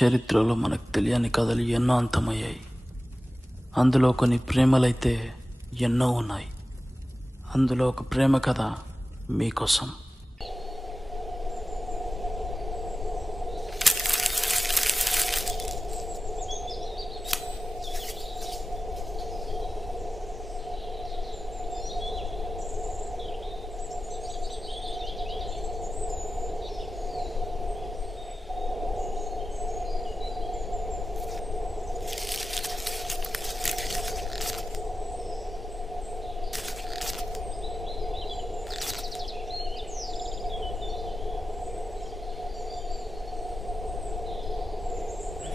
చరిత్రలో మనకు తెలియని కథలు ఎన్నో అంతమయ్యాయి. అందులో కొన్ని ప్రేమలైతే ఎన్నో ఉన్నాయి. అందులో ఒక ప్రేమ కథ మీకోసం.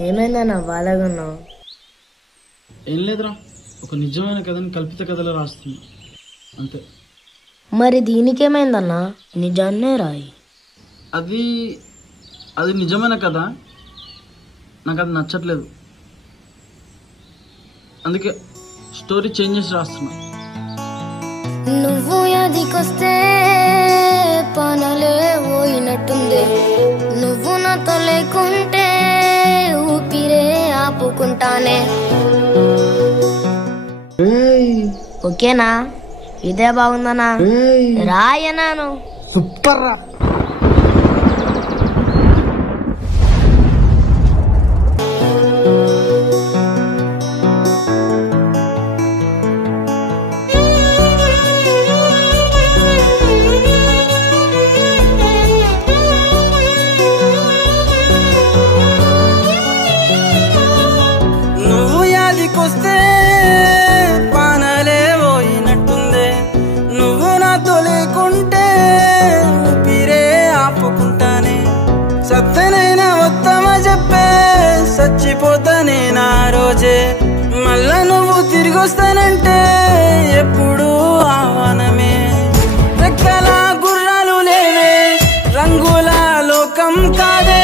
ఏమైందన్నా బాధగా ఉన్నావు? ఏం లేదురా, ఒక నిజమైన కథని కల్పిత కథలో రాస్తున్నా అంతే. మరి దీనికేమైందన్నా? నిజాన్నే రాయి. అది నిజమైన కథ, నాకు అది నచ్చట్లేదు, అందుకే స్టోరీ చేంజ్ చేసి రాస్తున్నా. నువ్వు యాదికొస్తే పనలే పోయినట్టుంది, నువ్వు నాతో లేకుంటే ఊపిరే ఆపుకుంటానే. ఓకేనా? ఇదే బాగుందనా? రాయనాను. సూపర్ రా. వస్తే పానలే పోయినట్టుందే, నువ్వు నాతో లేకుంటే ఊపిరే ఆపుకుంటానే. సత్తనైనా వత్తమా చెప్పే చచ్చిపోతానే నా రోజే, మళ్ళా నువ్వు తిరిగి వస్తానంటే ఎప్పుడు ఆహ్వానమే. రెక్కల గుర్రాలు లేవే, రంగుల లోకం కాదే,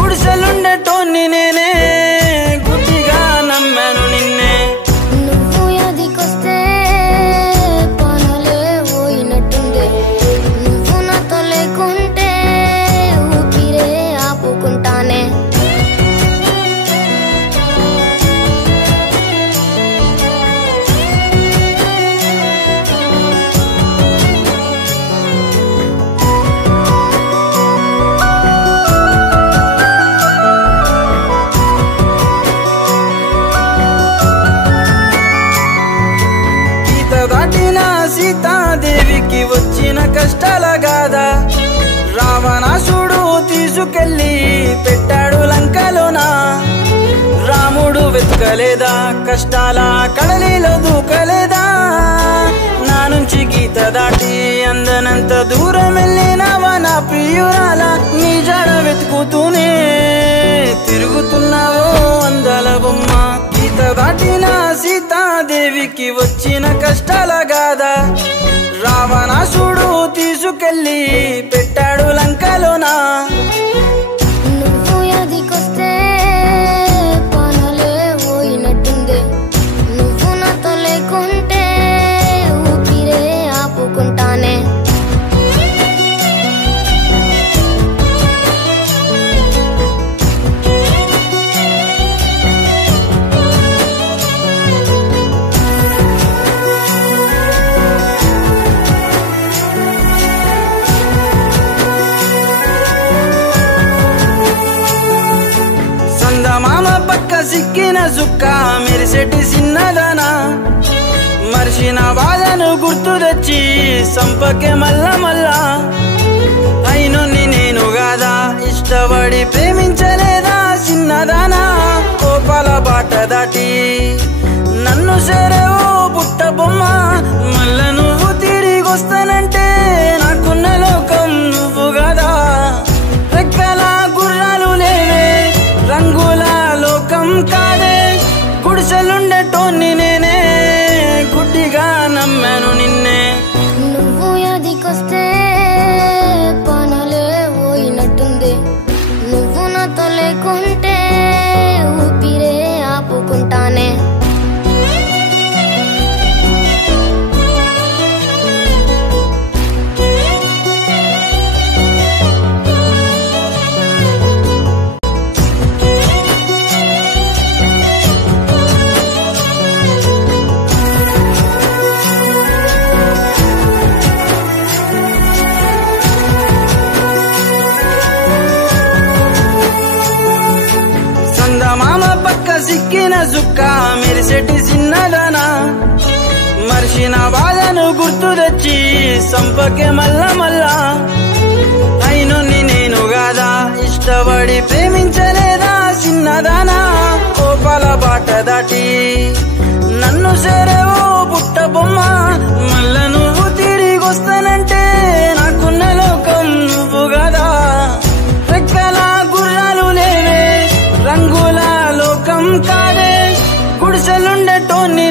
గుడిసెలుండేటోన్ని నేనే, గుడ్డిగా నమ్మాను నిన్నే. నువ్వు యాదికొస్తే పనలే పోయినట్టుంది, నువ్వు నాతో లేకుంటే ఊపిరే ఆపుకుంటానే. దాటిన సీతాదేవికి వచ్చిన కష్టాల గాదా, రావణాసుడు తీసుకెళ్ళి పెట్టాడు లంకలోనా. రాముడు వెతకలేదా, కష్టాల కడలిలో దూకలేదా, నా నుంచి గీత దాటి అందనంత దూరం వెళ్ళినావా నా ప్రియురాల. నీ జడ వెతుకుతూనే తిరుగుతున్నావో అందాల బొమ్మ. గీత దాటిన సీతాదేవికి వచ్చిన కష్టాల గాదా, రావణాసుడు తీసుకెళ్ళి పెట్టాడు లంకలోనా. నువ్వు యాదికొస్తే పనలే పోయినట్టుంది, నువ్వు నాతో లేకుంటే ఊపిరే ఆపుకుంటానే. సందమామ పక్క సిక్కిన సుక్క మెరిసెటి చిన్నదనా, మర్చిన బాధను గుర్తు తెచ్చి సంపకే మల్ల మల్లా. అయినొన్ని నేను గాదా, ఇష్టపడి ప్రేమించలేదా చిన్నదానా. కోపాల బాట దాటి నన్ను చేరేవో పుట్ట బొమ్మ, మళ్ళా నువ్వు తిరిగి వస్తానంటే నాకున్న లోకం నువ్వు గదా. రెక్కల గుర్రాలు లేవే, రంగుల లోకం కాదే, గుడిసెలుండేటోన్ని నేనే, గుడ్డిగా నమ్మాను నిన్నే. నువ్వు యాదికొస్తే పనలే పోయినట్టుంది, నువ్వు నాతో లేకుంటే ఊపిరే ఆపుకుంటానే. సిక్కిన సుక్క మెరిసెటి చిన్నదానా మర్చిన బాధను గుర్తు తెచ్చి సంపకే మల్ల మల్లా అయినొన్ని నేను గాదా ఇష్టపడి ప్రేమించలేదా చిన్నదానా కోపాల బాట దాటి నన్ను సేరేవో పుట్ట బొమ్మ మల్ల నువ్వు తిరిగొస్తానంటే నాకున్న లోకం నువ్వు గదా రెక్కల గుర్రాలు లేవే రంగుల లోకం కాదే గుడిసెలుండటోన్ని